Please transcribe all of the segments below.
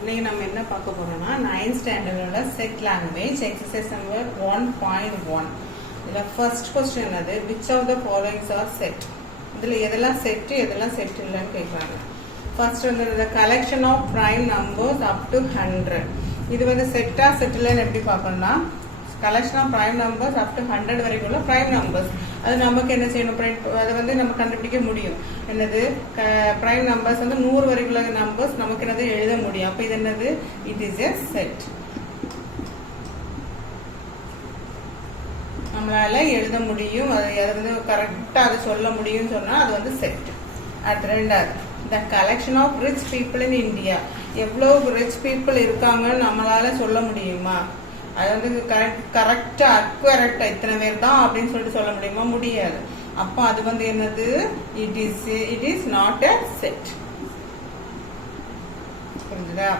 இன்னைக்கு நம்ம என்ன பார்க்க போறோம்னா 9th ஸ்டாண்டர்டோட செட் லாங்குவேஜ் எக்ஸசைஸ் நம்பர் 1.1. இதுல ஃபர்ஸ்ட் क्वेश्चन என்னது, which of the following are set? இதுல எதெல்லாம் செட் எதெல்லாம் செட் இல்லன்னு கேக்குறாங்க. ஃபர்ஸ்ட் வந்து the collection of prime numbers up to 100. இது வந்து செட்டா செட் இல்லன்னு எப்படி பார்க்கணும்னா collection of prime numbers up to 100 வரைக்கும் உள்ள prime numbers. அது நமக்கு என்ன செய்யணும், அதை வந்து நம்ம கண்டுபிடிக்க முடியும். என்னது prime numbers வந்து 100 வரைக்கும் உள்ள numbers நமக்கு என்னது எழுத முடியும். அப்ப இது என்னது, it is a set. நம்மளால எழுத முடியும், அது வந்து கரெக்டா அதை சொல்ல முடியும்னு சொன்னா அது வந்து செட். அடுத்து ரெண்டாவது the collection of rich people in India. எவ்வளவு ரிச் பீப்புள் இருக்காங்கன்னு நம்மளால சொல்ல முடியுமா? அது வந்து கரெக்டா அக்யூரேட்டா இத்தனை பேர் தான் அப்படின்னு சொல்லிட்டு சொல்ல முடியுமா? முடியாது. அப்ப அது வந்து என்னது, it is not a set. புரியுதா?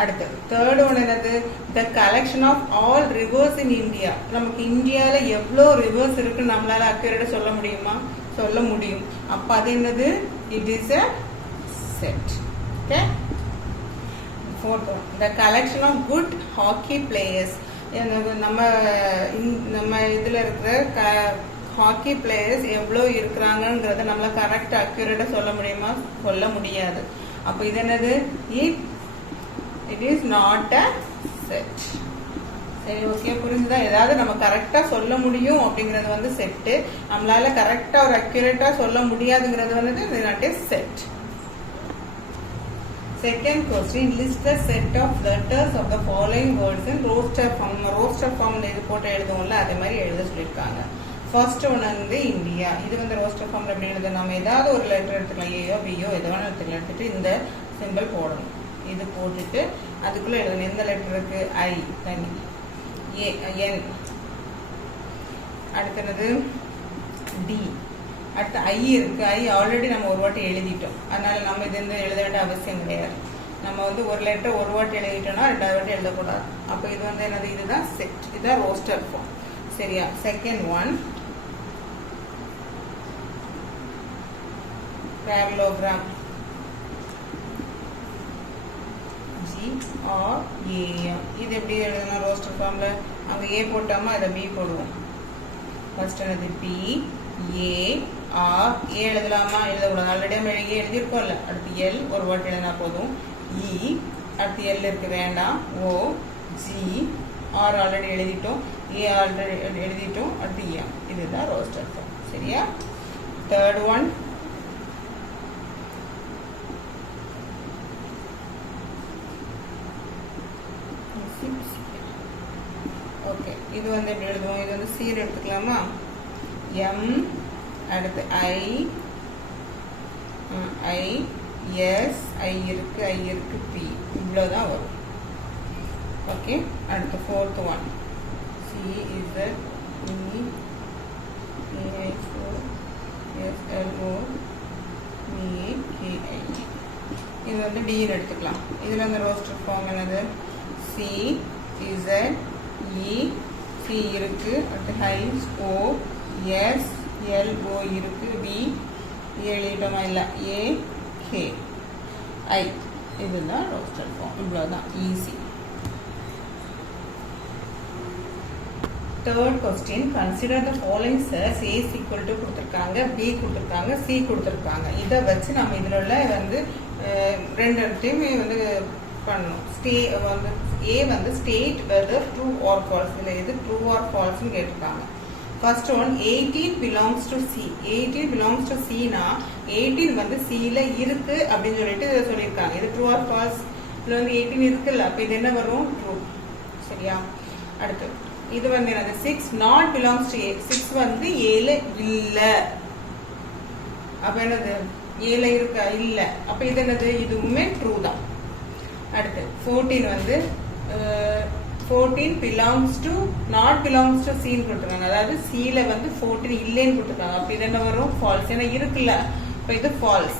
அடுத்து தேர்ட் ஒன் என்னது, the collection of all rivers in India. நமக்கு இந்தியால எவ்வளவு ரிவர்ஸ் இருக்கு நம்மளால அக்யூரேட்டா சொல்ல முடியுமா? சொல்ல முடியும். அப்ப அது என்னது, it is a set. Okay. Fourth one, the collection of good hockey players. நம்ம இதுல இருக்கிற ஹாக்கி பிளேயர்ஸ் எவ்வளோ இருக்கிறாங்கன்றத நம்மள கரெக்ட் அக்யூரேட்டா சொல்ல முடியுமா? சொல்ல முடியாது. அப்ப இது என்னது, it is not a set. சரி, ஓகே, புரிஞ்சுதா? ஏதாவது நம்ம கரெக்டா சொல்ல முடியும் அப்படிங்கறது வந்து செட்டு, நம்மளால கரெக்டா ஒரு அக்யூரேட்டா சொல்ல முடியாதுங்கிறது வந்து not a set. Second question, list the set of letters of the following words in roster form. roster form இது போட்டு எழுதுவோம்ல, அதே மாதிரி எழுத சொல்லிருக்காங்க. ஃபர்ஸ்ட் ஒன் வந்து இந்தியா. இது வந்து roster form எப்படி எழுத, நம்ம ஏதாவது ஒரு லெட்டர் எடுத்துக்கலாம், ஏயோ பியோ எதோ எடுத்துக்கலாம். எடுத்துட்டு இந்த சிம்பிள் போடணும். இது போட்டுட்டு அதுக்குள்ள எழுதணும். எந்த லெட்டர் இருக்கு, ஐ தனி, ஏ என், அடுத்தது டி, அடுத்து ஐ இருக்கு. ஐ ஆல்ரெடி நம்ம ஒரு வாட்டி எழுதிட்டோம், அதனால நம்ம இது வந்து எழுத வேண்டிய அவசியம் கிடையாது. நம்ம வந்து ஒரு லெட்டர் ஒரு வாட்டி எழுதிட்டோம்னா ரெண்டாவது வாட்டி எழுதக்கூடாது. அப்போ இது வந்து என்னது, இதுதான் செட், இதுதான் ரோஸ்டர் ஃபார்ம். சரியா? Second one parallelogram. GRAM. இது எப்படி எழுதணும் ரோஸ்டர் ஃபார்ம்ல? அங்க ஏ போட்டாம அதை பி போடுவோம். ஃபர்ஸ்ட் என்னது, பி ஏ ஆர். ஏ எழுதலாமா? எழுதக்கூடாது, ஆல்ரெடி நம்ம ஏ எழுதியிருக்கோம்ல. அடுத்து எல் ஒரு வாட்டி எழுதினா போதும். இ, அடுத்து எல் இருக்கு வேண்டாம். ஓ, ஜி, ஆர் ஆல்ரெடி எழுதிட்டோம், ஏ ஆல்ரெடி எழுதிட்டோம். அடுத்து எம். இதுதான் ரோஸ்டர் ஃபார்ம். சரியா? தேர்ட் ஒன் ஓகே, இது வந்து எப்படி எழுதுவோம்? இது வந்து சீர் எடுத்துக்கலாமா? எம், அடுத்து ஐ எஸ், ஐ இருக்கு பி, இவ்வளவுதான் வரும். ஓகே. அடுத்து fourth one C Z E A X O S L O A K I. இது வந்து டின்னு எடுத்துக்கலாம். இதுல வந்து ரோஸ்டர் ஃபார்ம் என்னது, சி இசட் இ, சி இருக்கு, அடுத்து ஹைஸ் ஓ எஸ் எல் ஓ இருக்கு, பி எழுதிட்டோமா? இல்லை, ஏ கே ஐ. இதுதான் ரோஸ்டர் ஃபார்ம். இவ்வளோதான், easy. Third question, consider the following sets. A equal to கொடுத்துருக்காங்க, பி கொடுத்துருக்காங்க, சி கொடுத்துருக்காங்க. இதை வச்சு நம்ம இதில் உள்ள வந்து ரெண்டுத்தையுமே வந்து பண்ணணும். வந்து ஏ வந்து state weather true or false. இதில் எது ட்ரூ ஆர் ஃபால்ஸ்ன்னு கேட்டிருக்காங்க. First one, 18 belongs to C. 18 belongs to C னா 18 வந்து C ல இருக்கு அப்படின்னு சொல்லிட்டு இதை சொல்லியிருக்காங்க. இது ட்ரூ ஆர் ஃபால்ஸ்? இதுல வந்து 18 இருக்குல்ல, அப்ப இது என்ன வரும், ட்ரூ. சரியா? அடுத்து இது வந்து என்னது, 6 not belongs to A. 6 வந்து A ல இல்ல, அப்ப என்னது, A ல இருக்கா? இல்ல. அப்ப இது என்னது, இதுவுமே ட்ரூ தான். அடுத்து 14 வந்து 14 belongs to not belongs to C ன்னு கொடுத்துருக்காங்க. அதாவது C ல வந்து 14 இல்லைன்னு கொடுத்துருக்காங்க. அப்ப இது என்ன வரும், ஃபால்ஸ். ஏன்னா இருக்குல்ல, அப்ப இது ஃபால்ஸ்.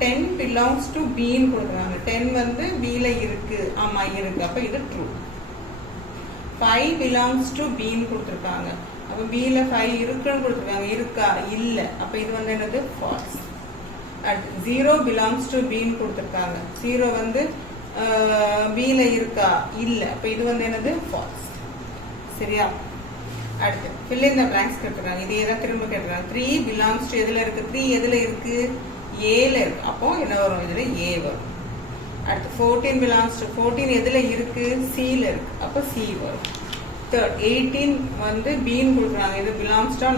10 belongs to B ன்னு கொடுத்துருக்காங்க. 10 வந்து B ல இருக்கு, ஆமா இருக்கு, அப்ப இது ட்ரூ. 5 belongs to B ன்னு கொடுத்துருக்காங்க. அப்ப B ல 5 இருக்குன்னு கொடுத்துருக்காங்க, இருக்கா? இல்ல, அப்ப இது வந்து என்னது, ஃபால்ஸ். 0 belongs to B ன்னு கொடுத்துருக்காங்க. 0 வந்து பியில் இருக்கா இல்லை. அப்போ இது வந்து என்னது ஃபால்ஸ். சரியா? அடுத்து fill in the blanks கேட்குறாங்க. இதே தான் திரும்ப கேட்குறாங்க. 3 belongs to எதில் இருக்குது? 3 எதில் இருக்குது? ஏல இருக்கு. அப்போ என்ன வரும்? இதில் ஏ வரும். அடுத்து 14 belongs to 14 எதில் இருக்குது? சியில் இருக்கு. அப்போ சி வரும். தேர்ட் 18 வந்து பின்னு கொடுக்குறாங்க. இது பிலாங்ஸ் டு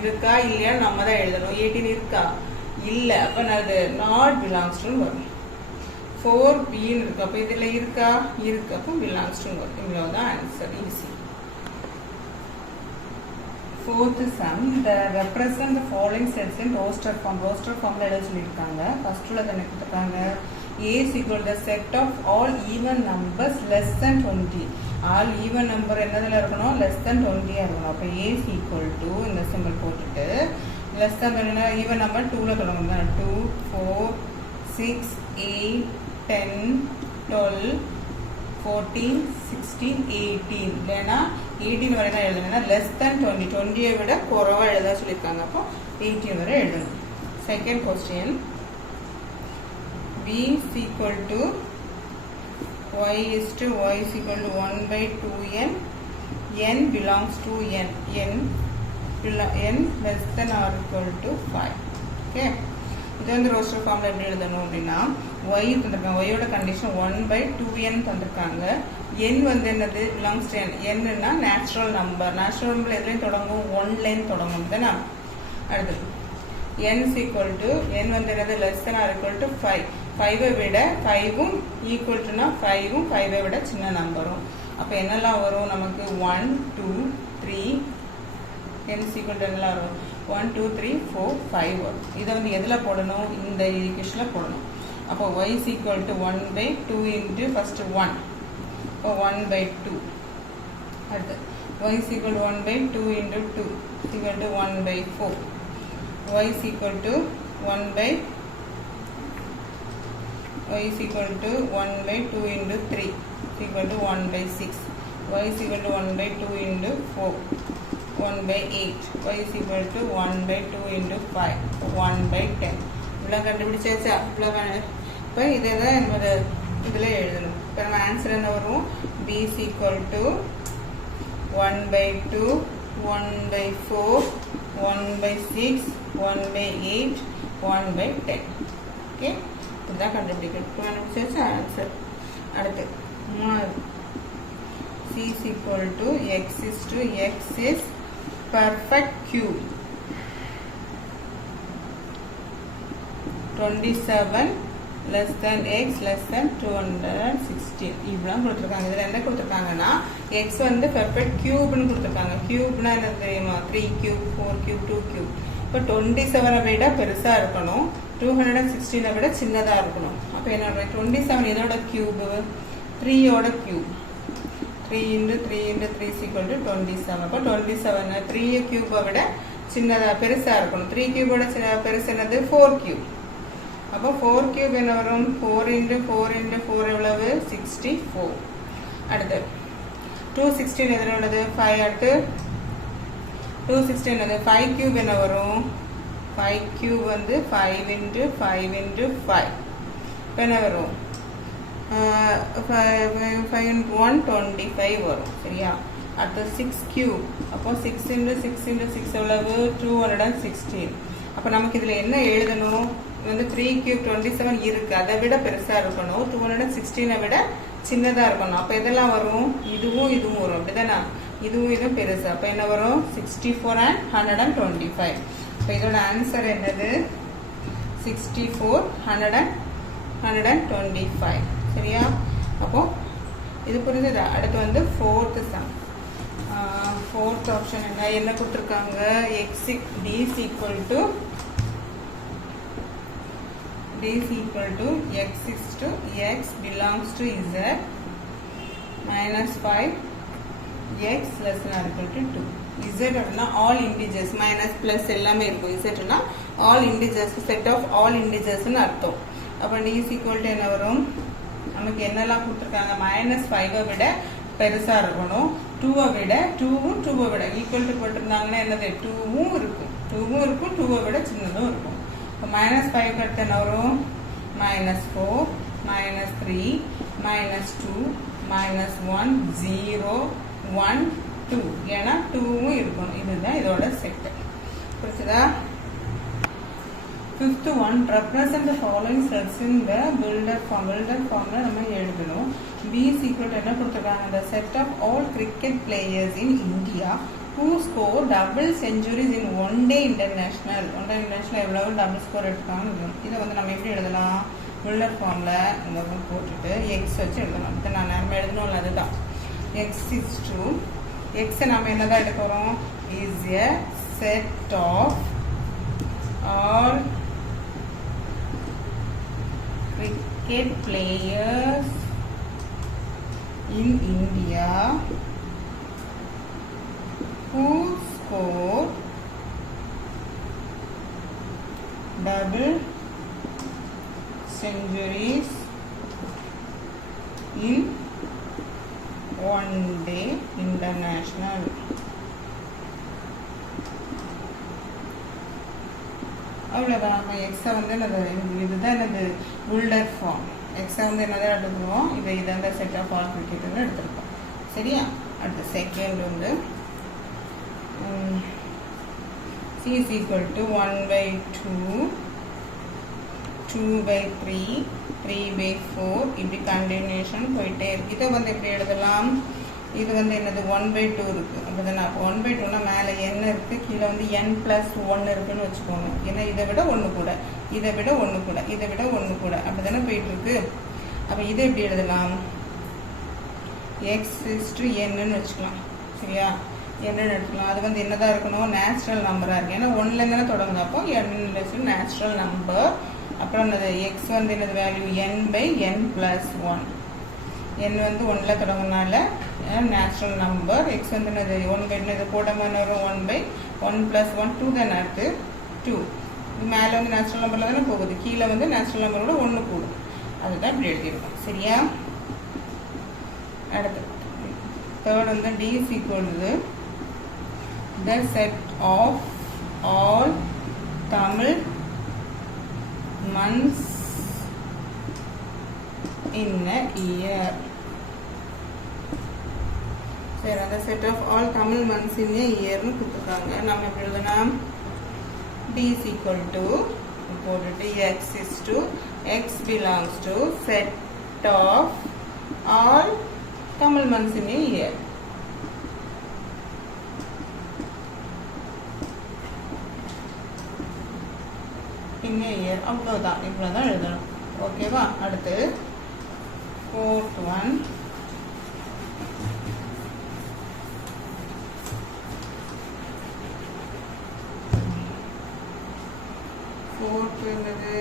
இருக்கா இல்லையா நம்ம தான் எழுதணும். 18 இருக்கா இல்லை. அப்போ அது நாட் பிலாங்ஸ் டு வரும். 4 பின்னு இருக்கு. அப்போ இதில் இருக்கா இருக்கு. அப்போ பிலாங்ஸ் டு வரும். இவ்வளோதான் answer. Easy. Fourth sum, the represent the following sets in roster form. Roster form எழுத சொல்லியிருக்காங்க. ஃபர்ஸ்ட் உள்ள என்ன கொடுத்துருக்காங்க? A is equal to the set of all even numbers less than 20. All even number என்னதுல இருக்கணும்? less than 20 இருக்கணும். அப்போ A is equal to இந்த simple போட்டுட்டு less than என்ன even number 2ல தொடங்கணும். 2, 4, 6, 8, 10, 12, 14, 16, 18 இல்லைன்னா 18 வரை தான் எழுதணும்னா less than 20 20 விட குறைவாக எழுத சொல்லியிருக்காங்க. அப்போ 18 வரை எழுதணும். Second question b is equal to y is to y is equal to 1 by 2n n belongs to n n less than or equal to 5. Okay, இது வந்து ரோஸ்டர் ஃபார்மில் எப்படி எழுதணும் அப்படின்னா y தந்திருக்காங்க. y ஓட கண்டிஷன் 1 by 2n தந்திருக்காங்க. n வந்து என்னது? Belongs to n. என்னன்னா நேச்சுரல் நம்பர். நேச்சுரல் நம்பர் எதுலையும் தொடங்கும்? 1லேயும் தொடங்கும் தானே. அடுத்து n is equal to n வந்து என்னது? less than or equal to 5. 5 விட 5ம் ஈக்குவல் டுனா 5ம் 5 விட சின்ன நம்பரும். அப்போ என்னெல்லாம் வரும் நமக்கு? 1, 2, 3 n is equal to என்னெல்லாம் வரும்? 1, 2, 3, 4, 5 வரும். இதை வந்து எதில் போடணும்? இந்த ஈக்குவேஷனில் போடணும். அப்போ y is equal to 1 by 2 into first 1. அப்போ 1 by 2. அடுத்து y is equal to 1 by 2 into 2 is equal to 1 by 4. y is equal to 1 by y is equal to 1 by 2 into 3 is equal to 1 by 6. y is equal to 1 by 2 into 4 1 by 8. y is equal to 1 by 2 into 5 1 by 10. இவ்வளோ கண்டுபிடிச்சாச்சா? இவ்வளோ. இப்போ இதை தான் நம்ம இதில் எழுதணும். இப்போ நம்ம ஆன்சர் என்ன வரும்? b is equal to 1 by 2 1 by 4 1 by 6 1 by 8 1 by 10. Okay, இதுதான் கண்டுபிடிச்சாச்சா ஆன்சர். அடுத்து c is equal to x is perfect cube. 27 less than x less than 216. இவ்வளோ கொடுத்துருக்காங்க. இதில் என்ன கொடுத்துருக்காங்கன்னா x வந்து பெர்ஃபெக்ட் கியூப்னு கொடுத்துருக்காங்க. கியூப்னா என்ன தெரியுமா? 3 கியூப் 4 கியூப் 2 கியூப். இப்போ 27 விட பெருசாக இருக்கணும், 216 விட சின்னதாக இருக்கணும். அப்போ என்ன 27 இதோட cube 3யோட cube 3 into 3 into 3 is equal to 27. அப்போ 27 3 கியூபை விட சின்னதாக பெருசாக இருக்கணும். 3 கியூபோட பெருசு என்னது? 4 கியூப். அப்போ 4 கியூப் என்ன வரும்? 4 into 4 into 4 எவ்வளவு? 64. அடுத்து 216 எதில் உள்ளது? 5. அடுத்து 216 என்னது? 5 கியூப் என்ன வரும்? 5 கியூப் வந்து 5 into 5 into 5 இப்போ என்ன வரும்? 5 into 1 25 வரும். சரியா? அடுத்து 6 கியூப். அப்போ 6 into 6 into 6 எவ்வளவு? 216. அப்போ நமக்கு இதில் என்ன எழுதணும்? வந்து 3 கியூப் 27 இருக்கு, அதை விட பெருசாக இருக்கணும், 216 விட சின்னதாக இருக்கணும். அப்போ இதெல்லாம் வரும்? இதுவும் இதுவும் வரும். அப்படிதானே? இதுவும் பெருசு. அப்போ என்ன வரும்? 64 and 125. இப்போ இதோட ஆன்சர் என்னது? 64 125. சரியா? அப்போ இது புரிஞ்சுதா? அடுத்து வந்து ஃபோர்த்து சம். ஃபோர்த் ஆப்ஷன் என்ன கொடுத்துருக்காங்க? d is equal to x belongs to z minus 5 x less than or equal to 2. z அப்படின்னா all integers minus plus எல்லாமே இருக்கும். z னா all integers, set of all integers னு அர்த்தம். அப்போ d is equal to என்ன வரும்? நமக்கு என்னெல்லாம் கொடுத்துருக்காங்க? -5 விட பெருசாக இருக்கணும், 2 விட 2 விட ஈக்குவல் டு போட்டிருந்தாங்கன்னா என்னது? 2 இருக்கும், 2 விட சின்னதும் இருக்கும். இப்போ -5 அடுத்து என்ன வரும்? -4 minus 3 minus 2 minus 1 0 1 2 ஏன்னா 2 இருக்கணும். இதுதான் இதோட செட். புரியுதா? Fifth one, represent the following sets in the builder form. Builder form நம்ம எழுதணும். B is equal to என்ன கொடுத்திருக்காங்க? The set of all cricket players in India who score double centuries in one day international. One day international எவ்வளவு double score எடுத்துக்காங்க. இதை வந்து நம்ம எப்படி எழுதலாம்? builder formல இந்த போட்டுட்டு x வச்சு எழுதணும். இதை நம்ம எழுதணும்ல, அதுதான் x is to x நம்ம என்னதான் எடுக்க போறோம்? is a set of all cricket players in India who score double centuries in one day international. அவ்வளோதான். நம்ம எக்ஸை வந்து என்னது, இதுதான் என்னது புல்டர் ஃபார்ம். எக்ஸை வந்து என்னதான் எடுத்துக்கிறோம்? இது அந்த செட் ஆஃப் ஆல் கிரிக்கெட்டுன்னு எடுத்துருக்கோம். சரியா? அடுத்த செகண்ட் வந்து C is equal to 1/2 2/3 3/4 இப்படி கண்டினியூஷன் போயிட்டே இருக்கு. இதை வந்து எப்படி எழுதலாம்? இது வந்து என்னது 1/2 இருக்கு. அப்படிதானே? அப்போ 1/2னா மேலே n இருக்கு, கீழே வந்து n+1 இருக்குன்னு வச்சுக்கோங்க. ஏன்னா இதை விட ஒன்று கூட, இதை விட ஒன்று கூட, இதை விட ஒன்று கூட, அப்படிதானே போயிட்டு இருக்கு. அப்போ இதை எப்படி எழுதலாம்? x/n வச்சுக்கலாம். சரியா? என்னன்னு எடுத்துக்கலாம். அது வந்து என்னதான் இருக்கணும்? நேச்சுரல் நம்பராக இருக்கு. ஏன்னா 1லேருந்து தானே தொடங்குது. அப்போ n நேச்சுரல் நம்பர். அப்புறம் என்னது x வந்து என்னது வேல்யூ n/n+1. n வந்து 1ல் தொடங்கினால நேச்சுரல் நம்பர். x வந்து என்னது 1/2 இது போடாமல் வரும் 1/1+1 2 தானே அடுத்து 2. இது மேலே வந்து நேச்சுரல் நம்பரில் தானே போகுது, கீழே வந்து நேச்சுரல் நம்பரோட 1 கூடும். அதுதான் இப்படி எழுதியிருக்கோம். சரியா? அடுத்து தேர்ட் வந்து D is equal to the set of all Tamil months in a year. சரி, அந்த set of all Tamil months in a yearனு கொடுத்துருக்காங்க. நம்ம எப்படி எழுதலாம்? D is equal to போட்டுட்டு x is to x belongs to set of all Tamil months in a year. in a year. அவ்வளோதான், இவ்வளோதான் எழுதணும். ஓகேவா? அடுத்து fourth one, என்னது?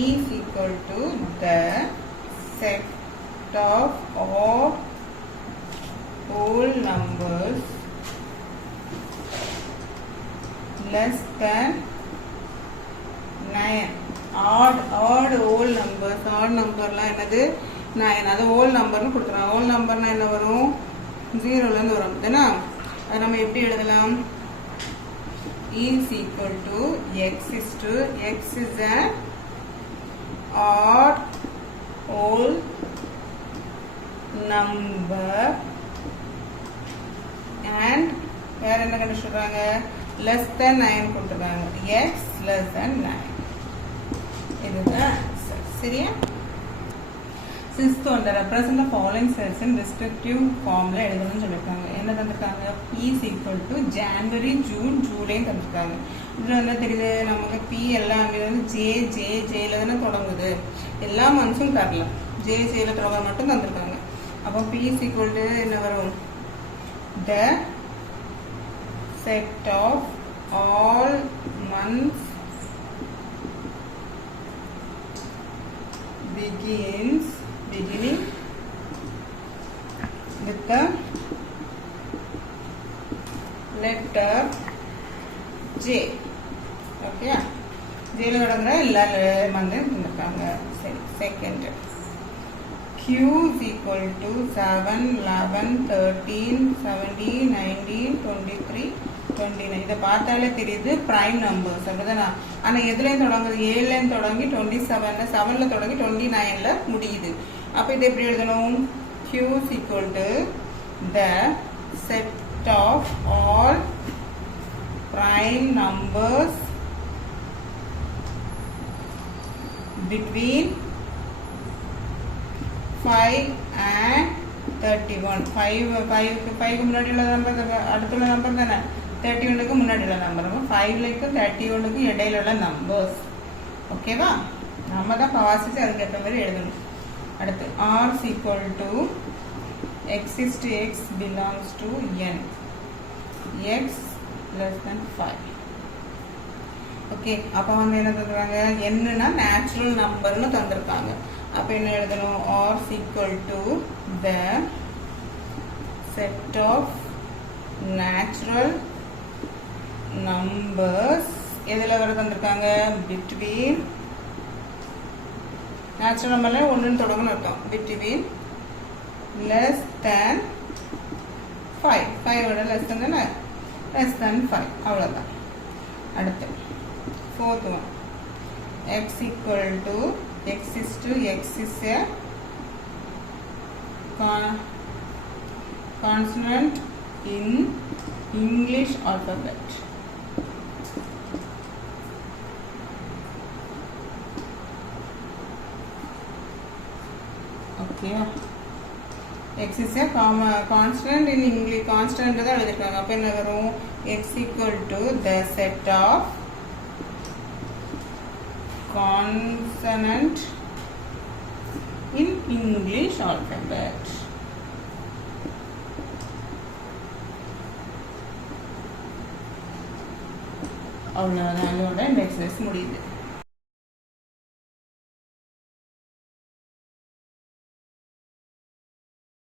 is equal to the set of all whole numbers less than 9. odd whole numbers. odd numberலாம் என்னது? 9. அது whole numberனு கொடுத்துறாங்க. whole numberனா என்ன வரும்? 0லேருந்து வரும் தானே? அது நம்ம எப்படி எழுதலாம்? is equal to x is a odd whole number and வேற என்ன கண்டுபிடிச்சிருக்காங்க? less than 9 கொடுத்துருக்காங்க. x less than 9. இதுதான் ஆன்சர். சரியா? Sixth one, represent the following cells in respective formula எழுதணும்னு சொல்லியிருக்காங்க. என்ன தந்திருக்காங்க? P is equal to January, June, July தந்திருக்காங்க. இதில் என்ன தெரியுது நமக்கு? P எல்லாம் அங்கே வந்து ஜேல தானே தொடங்குது. எல்லா மந்த்ஸும் தரலாம், ஜேல தொடங்க மட்டும் தந்திருக்காங்க. அப்போ P is equal to என்ன வரும்? The set of all months beginning with the letter J. Okay, J la vadanga illa mande thandirukanga. Seri, second Q is equal to 7 11 13 17 19 23 29. இதை பார்த்தாலே தெரியுது பிரைம் நம்பர்ஸ் அப்படிதானா. ஆனால் எதுலேருந்து தொடங்குது? 7லேருந்து தொடங்கி 27, 7ல் தொடங்கி 29ல் முடியுது. அப்போ இதை எப்படி எழுதணும்? Q is equal to the set of all prime numbers between 5 and 31. 5 முன்னாடி உள்ள நம்பர், அடுத்துள்ள நம்பர் தானே. 31க்கு முன்னாடி உள்ள நம்பர். 5க்கும் 31க்கும் இடையில உள்ள நம்பர்ஸ். ஓகேவா? நம்ம தான் வாசிச்சு அதுக்கேற்ற மாதிரி எழுதணும். அடுத்து R is equal to x is to x belongs to n, x less than 5. Okay, அப்போ வந்து என்ன தந்துருக்காங்க? என்னன்னா நேச்சுரல் நம்பர்னு தந்திருக்காங்க. அப்போ என்ன எழுதணும்? R is equal to the set of natural numbers. எதில் வர தந்திருக்காங்க? between natural number ஒன்றுன்னு தொடங்கணும் அர்த்தம். between less than 5. 5 விட less than தானே? less than 5. அவ்வளோதான். அடுத்து 4th one. x equal to x is to x is a consonant in English alphabet. Okay, x is a consonant in English. Consonant தான் எழுதிருக்காங்க. அப்போ என்ன வரும்? x equal to the set of consonant in English alphabet. அவ்வளோதான். அதோட இந்த exercise முடியுது.